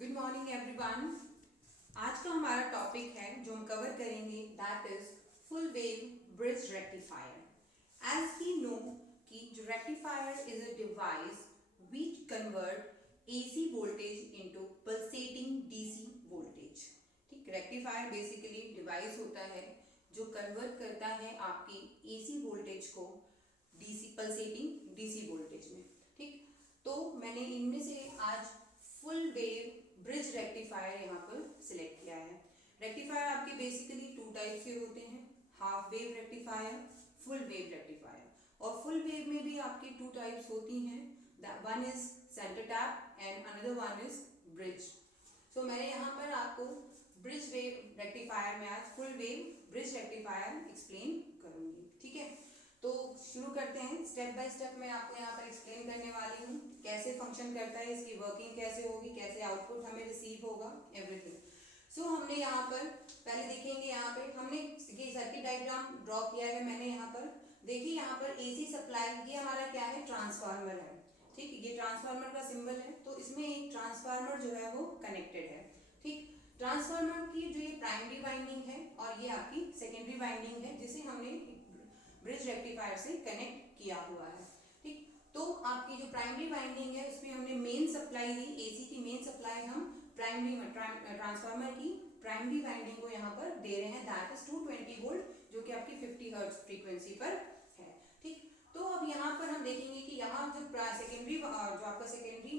Good morning everyone. आज का हमारा टॉपिक है जो हम कवर करेंगे that is full wave bridge rectifier. As we know कि जो rectifier is a device which convert AC voltage into pulsating DC voltage. ठीक, रेक्टिफायर बेसिकली डिवाइस होता है जो कन्वर्ट करता है आपकी एसी वोल्टेज को डीसी पल्सेटिंग डीसी वोल्टेज में। ठीक, तो मैंने इनमें से आज फुल वेव ब्रिज रेक्टिफायर यहाँ पर सिलेक्ट किया है। रेक्टिफायर आपके बेसिकली टू टाइप्स के होते हैं, half wave rectifier, full wave rectifier. और फुल वेव में भी आपकी टू टाइप्स होती हैं, one is centre tap and another one is bridge. So मैंने यहाँ पर आपको ब्रिज वेव रेक्टिफायर में आज full wave bridge rectifier explain करूंगी। ठीक है, तो शुरू करते हैं। स्टेप बाय स्टेप मैं आपको यहाँ पर एक्सप्लेन करने वाली हूँ कैसे फंक्शन करता है, इसकी वर्किंग कैसे होगी, कैसे आउटपुट हमें रिसीव होगा, एवरीथिंग। सो हमने यहाँ पर पहले देखेंगे, यहाँ पे हमने सर्किट डायग्राम ड्रॉ किया है मैंने यहाँ पर। देखिए यहाँ पर एसी सप्लाई, ये हमारा क्या है, ट्रांसफार्मर है। ठीक, ये ट्रांसफार्मर का सिंबल है, तो इसमें एक ट्रांसफार्मर जो है वो कनेक्टेड है। ठीक, ट्रांसफार्मर की जो ये प्राइमरी वाइंडिंग है और ये आपकी सेकेंडरी वाइंडिंग है जिसे हमने ब्रिज रेक्टिफायर से कनेक्ट किया हुआ है। ठीक, तो आपकी जो प्राइमरी वाइंडिंग है उसमें हमने मेन सप्लाई दी, एसी की मेन सप्लाई हम प्राइमरी ट्रांसफार्मर की प्राइमरी वाइंडिंग को यहाँ पर दे रहे हैं, दैट इज 220 वोल्ट जो कि आपकी 50 हर्ट्ज फ्रीक्वेंसी पर है। ठीक, तो अब यहाँ पर हम देखेंगे कि यहाँ जो सेकेंडरी जो आपका सेकेंडरी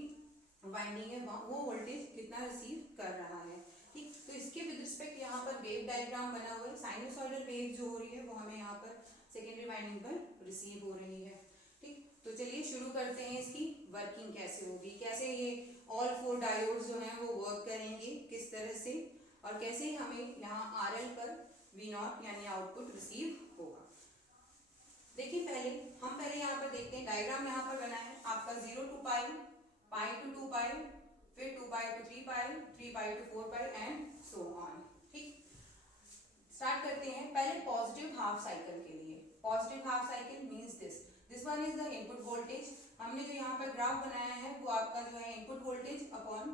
वाइंडिंग है वो वोल्टेज कितना रिसीव कर रहा है। ठीक, तो इसके विद रिस्पेक्ट यहाँ पर वेव डायग्राम बना हुआ है। साइनोसॉइडल वेव जो हो रही है वो हमें यहाँ पर सेकेंडरी वाइंडिंग पर रिसीव हो रही है। ठीक, तो चलिए शुरू करते हैं, इसकी वर्किंग कैसे होगी, कैसे ये ऑल फोर डायोड्स जो हैं वो वर्क करेंगे किस तरह से, और कैसे हमें यहाँ RL पर V0 यानी आउटपुट रिसीव होगा। देखिए हम पहले यहाँ पर देखते हैं, डायग्राम यहाँ पर बना है आपका 0 to pi, pi to 2 pi, फिर 2 pi to 3 pi, 3 pi to 4 pi and so on. ठीक, स्टार्ट करते हैं पहले पॉजिटिव हाफ साइकिल के लिए। Positive half cycle means this one is the input voltage. हमने जो यहाँ पर ग्राफ बनाया है वो आपका जो है input voltage upon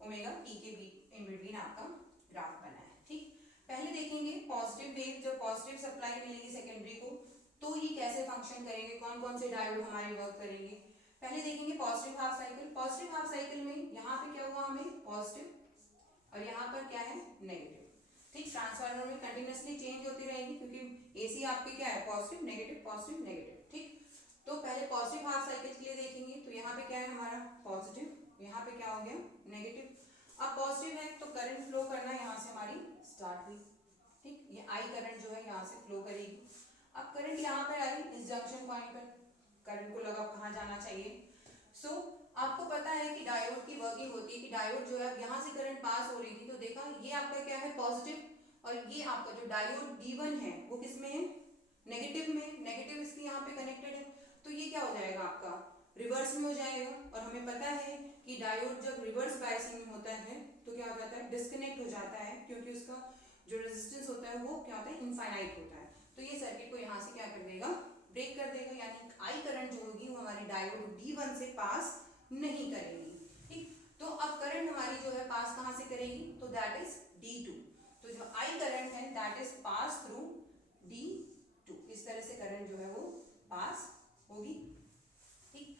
omega T के इन बिटवीन आपका ग्राफ बना है। ठीक, पहले देखेंगे पॉजिटिव वेव, जब पॉजिटिव सप्लाई मिलेगी सेकेंडरी को तो ये कैसे फंक्शन करेंगे, कौन कौन से डायोड हमारे वर्क करेंगे। पहले देखेंगे positive half cycle. Positive half cycle में यहाँ पे क्या हुआ, हमें पॉजिटिव और यहाँ पर क्या है, नेगेटिव। ठीक, ट्रांसफार्मर में कंटिन्यूसली चेंज होती रहेगी क्योंकि एसी आपकी क्या है, पॉजिटिव नेगेटिव पॉजिटिव नेगेटिव। ठीक, तो पहले पॉजिटिव हाफ साइकिल के लिए देखेंगे, तो यहाँ पे क्या है हमारा पॉजिटिव, यहाँ पे क्या हो गया नेगेटिव। अब पॉजिटिव है तो करंट फ्लो करना यहाँ से हमारी स्टार्ट हुई। ठीक, ये आई करंट जो है यहाँ से फ्लो करेगी। अब करंट यहाँ पर आई इस जंक्शन पॉइंट पर, करंट को लगा कहाँ जाना चाहिए। सो आपको पता है कि डायोड की वर्किंग होती है कि डायोड जो है यहाँ से करंट पास हो रही थी, तो देखा ये आपका क्या है पॉजिटिव, और ये आपका जो डायोड D1 है वो किस में है, नेगेटिव में। नेगेटिव इसके यहाँ पे कनेक्टेड है, तो ये क्या हो जाएगा आपका रिवर्स में हो जाएगा। और हमें पता है कि डायोड जब रिवर्स बायसिंग में होता है तो क्या हो जाता है, डिस्कनेक्ट हो जाता है, क्योंकि उसका जो रेजिस्टेंस होता है वो क्या होता है, इनफाइनाइट होता है। तो ये सर्किट को यहाँ से क्या कर देगा, ब्रेक कर देगा, यानी आई करंट जो होगी वो हमारी डायोड D1 से पास नहीं करेगी। ठीक, तो अब करंट हमारी जो है पास कहाँ से करेगी, तो दैट इज D2। तो जो आई करंट है that is pass through D2, इस तरह से करंट जो है वो पास होगी। ठीक,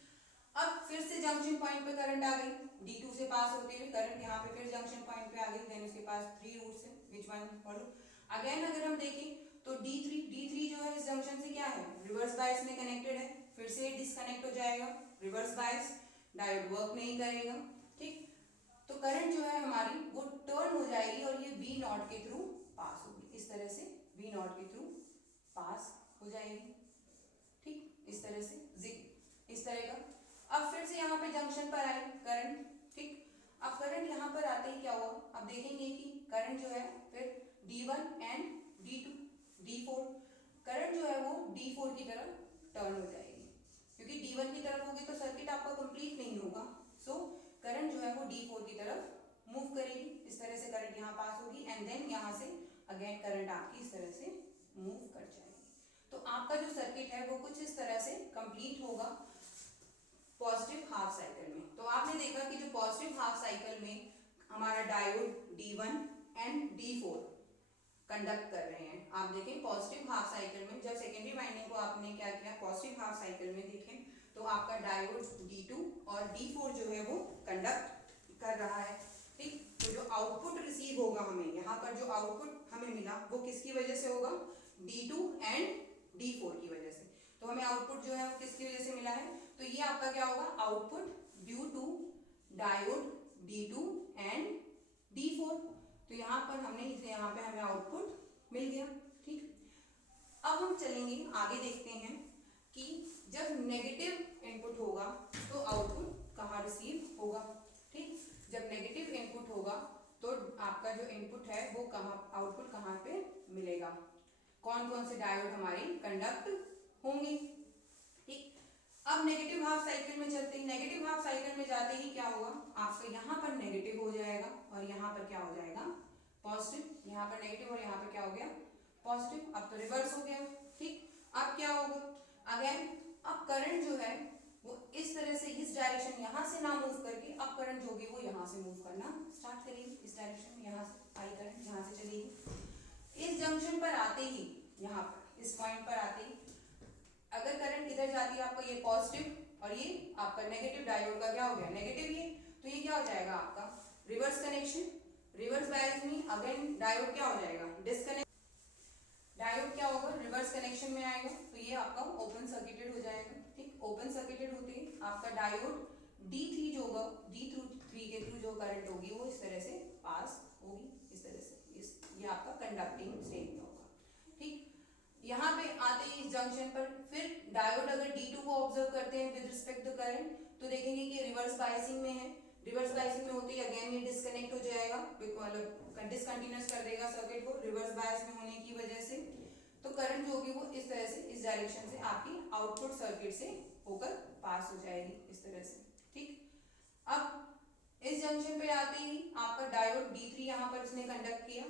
अब फिर से जंक्शन पॉइंट पे करंट आ गई, D2 से पास होते हुए करंट यहाँ पे फिर जंक्शन पॉइंट पे आ गई, देन उसके पास 3 रूट्स है, व्हिच वन फॉलो। अगेन अगर हम देखें तो D3 जो है इस जंक्शन से क्या है, रिवर्स बायस में कनेक्टेड है, फिर से डिस्कनेक्ट हो जाएगा, रिवर्स बायस, डायोड वर्क नहीं करेगा। ठीक, तो करंट जो है हमारी वो टर्न हो जाएगी और ये V0 के थ्रू पास होगी, इस तरह से V0 के थ्रू पास हो जाएगी। ठीक, इस तरह से इस तरह का। अब फिर से यहाँ पे जंक्शन पर आए करंट। ठीक, अब करंट यहाँ पर आते ही क्या हुआ, अब देखेंगे कि करंट जो है फिर D1 and D2 D4, current जो है वो D4 की तरफ टर्न हो जाएगी, क्योंकि D1 की तरफ होगी तो सर्किट आपका कंप्लीट नहीं होगा। सो करंट जो है वो D4 की तरफ मूव करेगी, इस तरह से करंट यहाँ पास होगी एंड देन यहाँ से अगेन करंट आपकी इस तरह से मूव कर जाएगी। तो आपका जो सर्किट है वो कुछ इस तरह से कंप्लीट होगा पॉजिटिव हाफ साइकिल में। तो आपने देखा कि जो पॉजिटिव हाफ साइकिल में हमारा diode D1 and D4 conduct कर रहे हैं। आप देखें पॉजिटिव हाफ साइकिल में जब सेकेंडरी वाइंडिंग को आपने क्या किया, पॉजिटिव हाफ साइकिल में देखें तो आपका डायोड D2 और D4 जो है वो कंडक्ट कर रहा है। ठीक, तो जो आउटपुट रिसीव होगा हमें, यहाँ पर जो आउटपुट हमें मिला वो किसकी वजह से होगा, D2 एंड D4 की वजह से। तो हमें आउटपुट जो है वो किसकी वजह से मिला है, तो ये आपका क्या होगा, output due to diode D2 and D4। तो यहाँ पर हमने इसे, यहाँ पे हमें आउटपुट मिल गया। ठीक, अब हम चलेंगे आगे, देखते हैं कि जब नेगेटिव इनपुट होगा तो आउटपुट कहाँ रिसीव होगा। ठीक, जब नेगेटिव इनपुट होगा तो आपका जो इनपुट है वो कहाँ, आउटपुट कहाँ पे मिलेगा, कौन कौन से डायोड हमारे कंडक्ट होंगे। ठीक, अब नेगेटिव हाफ साइकिल में चलते हैं। नेगेटिव हाफ साइकिल में जाते ही क्या होगा, आपका यहाँ पर नेगेटिव हो जाएगा और यहाँ पर क्या हो जाएगा, पॉजिटिव। यहाँ पर नेगेटिव और यहाँ पर क्या हो गया, पॉजिटिव। अब तो रिवर्स हो गया। ठीक, अब क्या होगा, अगेन अब करंट जो है वो इस तरह से, इस डायरेक्शन यहाँ से ना मूव करके अब करंट जो होगी वो यहाँ से मूव करना स्टार्ट करेगी, इस डायरेक्शन में। यहाँ से आई करंट यहाँ से चलेगी। इस जंक्शन पर आते ही, यहाँ पर इस पॉइंट पर आते ही अगर करंट इधर जाती है आपका, ये पॉजिटिव और ये आपका नेगेटिव, डायोड का क्या हो गया, नेगेटिव ये, तो ये क्या हो जाएगा आपका रिवर्स कनेक्शन। रिवर्स बायस में अगेन डायोड क्या हो जाएगा, डिस्कनेक्ट। डायोड क्या होगा, रिवर्स कनेक्शन में आएगा, तो ये आपका ओपन सर्किटेड हो जाएगा। ठीक, ओपन सर्किटेड होते ही आपका डायोड D3 जो होगा, D3 के थ्रू जो करंट होगी वो इस तरह से पास होगी, इस तरह से, ये आपका कंडक्टिंग स्टेट में होगा। ठीक, यहाँ पे आते ही इस जंक्शन पर फिर डायोड अगर D2 को ऑब्जर्व करते हैं विद रिस्पेक्ट टू करंट, तो देखेंगे कि रिवर्स बायसिंग में है। रिवर्स बायसिंग में होते ही अगेन ये डिस्कनेक्ट हो जाएगा, मतलब डिसकंटिन्यूअस कर देगा सर्किट को रिवर्स बायस में होने की वजह से। तो करंट जो होगी वो इस तरह से, इस डायरेक्शन से आपकी आउटपुट सर्किट से होकर पास हो जाएगी, इस तरह से। ठीक, अब इस जंक्शन पे आते ही आपका डायोड D3 यहाँ पर इसने कंडक्ट किया,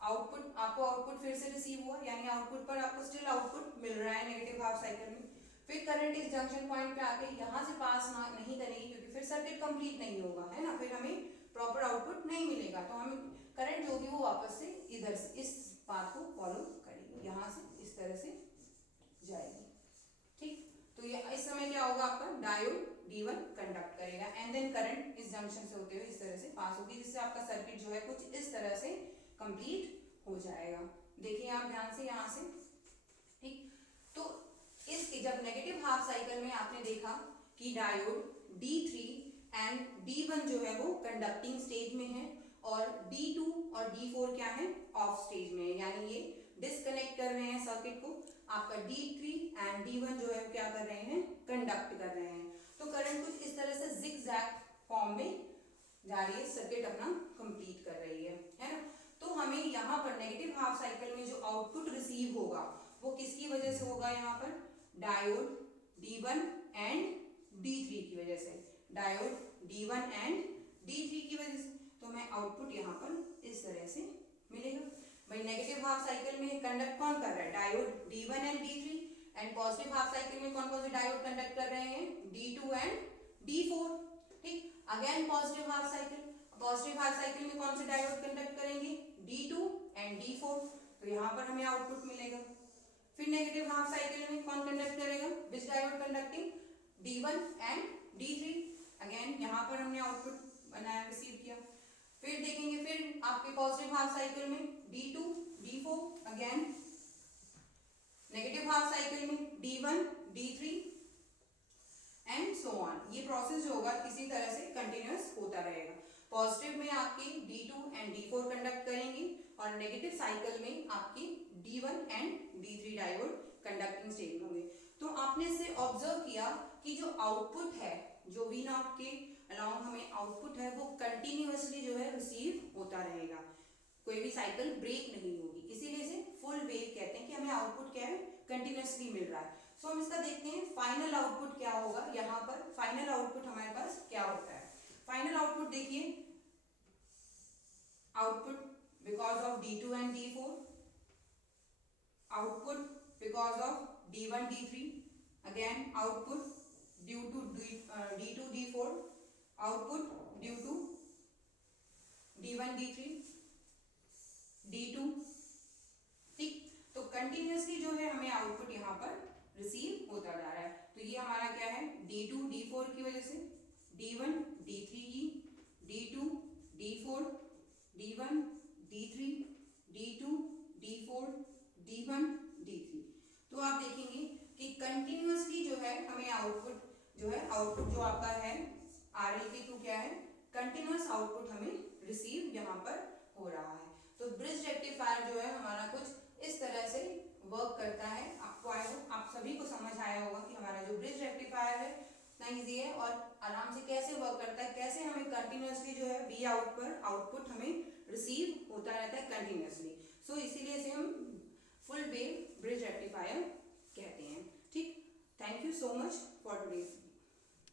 आउटपुट, आपको आउटपुट फिर से रिसीव हुआ, यानी आउटपुट पर आपको स्टिल आउटपुट मिल रहा है नेगेटिव हाफ साइकिल में। फिर करंट इस जंक्शन पॉइंट पे आके यहाँ से पास नहीं करेगी, क्योंकि फिर सर्किट कंप्लीट नहीं होगा, है ना, फिर हमें प्रॉपर आउटपुट नहीं मिलेगा। तो हमें करंट जो होगी वो वापस से इधर से इस पाथ को फॉलो करेगी, यहाँ से इस तरह से जाएगी। ठीक, तो ये इस समय क्या होगा, आपका डायोड D1 कंडक्ट करेगा एंड देन करंट इस जंक्शन से होते हुए इस तरह से पास होगी, जिससे आपका सर्किट जो है कुछ इस तरह से कंप्लीट हो जाएगा। देखिए आप ध्यान से यहाँ से। ठीक, तो इसके जब नेगेटिव हाफ साइकिल में आपने देखा कि डायोड D3 एंड D1 जो है वो कंडक्टिंग स्टेज में है और D2 और D4 क्या है, ऑफ स्टेज में है, यानी ये डिस्कनेक्ट कर रहे हैं सर्किट को। आपका D3 एंड D1 जो है क्या कर रहे हैं, कंडक्ट कर रहे हैं। तो करंट कुछ इस तरह से जिगजैग फॉर्म में जा रही है, सर्किट अपना कंप्लीट कर रही है ना। तो हमें यहाँ पर नेगेटिव हाफ साइकिल में जो आउटपुट रिसीव होगा वो किसकी वजह से होगा, यहाँ पर डायोड D1 एंड D3 की वजह से, डायोड D1 एंड D3 की वजह से। तो मैं आउटपुट यहाँ पर इस तरह से मिलेगा। भाई नेगेटिव हाफ साइकिल में कंडक्ट कौन कर रहा है, diode D1 and D3, and positive half cycle में कौन कौन से डायोड कंडक्ट कर रहे हैं, D2 एंड D4। ठीक, again positive half cycle, positive half cycle में कौन से डायोड कंडक्ट करेंगे, D2 एंड D4, तो यहाँ पर हमें आउटपुट मिलेगा। फिर नेगेटिव हाफ साइकिल में कौन कंडक्ट करेगा, which diode conducting, D1 and D3, again यहाँ पर हमने आउटपुट बनाया, रिसीव किया। फिर देखेंगे फिर आपके पॉजिटिव हाफ साइकिल में D2 D4, again negative half cycle में D1 D3 and so on. ये प्रोसेस जो होगा किसी तरह से कंटिन्यूअस होता रहेगा। पॉजिटिव में आपकी D2 एंड D4 कंडक्ट करेंगे और नेगेटिव साइकिल में आपकी D1 and D3 diode conducting state में होंगे। तो आपने इससे ऑब्जर्व किया कि जो आउटपुट है, जो V नॉट के अलाउंग हमें आउटपुट है वो कंटिन्यूअसली जो है रिसीव होता रहेगा, कोई भी साइकिल ब्रेक नहीं होगी, इसीलिए इसे फुल वेव कहते हैं कि हमें आउटपुट क्या है, कंटिन्यूअसली मिल रहा है। सो हम इसका देखते हैं फाइनल आउटपुट क्या होगा। यहाँ पर फाइनल आउटपुट हमारे पास क्या होता है, फाइनल आउटपुट देखिए, output because of D2 and D4, output because of D1 D3, again output due to D2 D4, output due to D3 D2, ठीक। तो कंटिन्यूसली जो है हमें आउटपुट यहाँ पर रिसीव होता जा रहा है। तो ये हमारा क्या है, D2 D4 की वजह से D1 D3 की, D2 D4 D1 D3 D2 D4 D1 D3। तो आप देखेंगे कि कंटिन्यूसली जो है हमें आउटपुट जो आपका है RL के थ्रू क्या है, कंटिन्यूस आउटपुट हमें रिसीव यहाँ पर हो रहा है। तो ब्रिज रेक्टिफायर जो है हमारा कुछ इस तरह से वर्क करता है। आपको आप सभी को समझ आया होगा कि हमारा जो ब्रिज रेक्टिफायर है इतना ईजी है और आराम से कैसे वर्क करता है, कैसे हमें कंटिन्यूसली जो है वी आउट पर आउटपुट हमें रिसीव होता रहता है कंटिन्यूसली। सो इसीलिए इसे हम फुल वेव ब्रिज रेक्टिफायर कहते हैं, ठीक। Thank you so much for today.